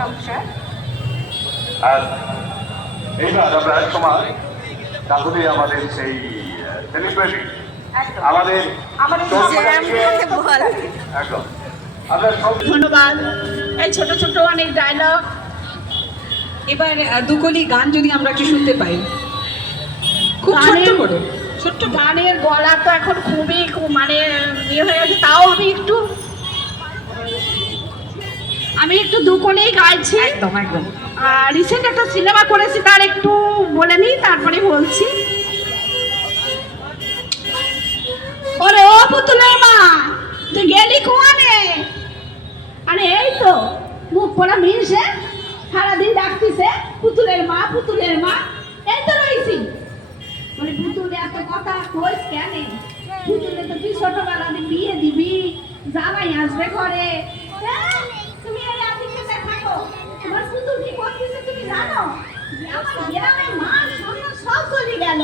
নমস্কার। আর এইবার আমরা এক সময় তাহলে আমাদের সেই সেলিব্রিটি একদম আমাদের আমাদের একদম আমরা সব ধন্যবাদ। এই ছোট ছোট অনেক ডায়লগ। এবার দুকলি গান যদি আমরা একটু শুনতে পাই, খুব ছোট্ট করে। ছোট্ট গানের গলা তো এখন মানে ইয়ে হয়ে গেছে, তাও আমি একটু দুকলেই গাইছি। একদম একদম। রিসেন্ট একটা সিনেমা করেছি, তার একটু বলে নিই তারপরে বলছি। ওরে ও পুতুলের মা, তুই গেলি কোয়ানে? আরে এই তো মুখ পড়া মিলছে, সারাদিন ডাকতিছে পুতুলের মা পুতুলের মা। এই তো রয়েছি। মানে পুতুলে এত কথা কইস কেন? পুতুলে তো তুই ছোটবেলাতে বিয়ে দিবি, জামাই আসবে ঘরে। তুমি এই আদিকে থাকো, তোমার পুতুল কি করতেছে তুমি জানো? আমার গ্রামে মান সম্মান সব চলে গেল।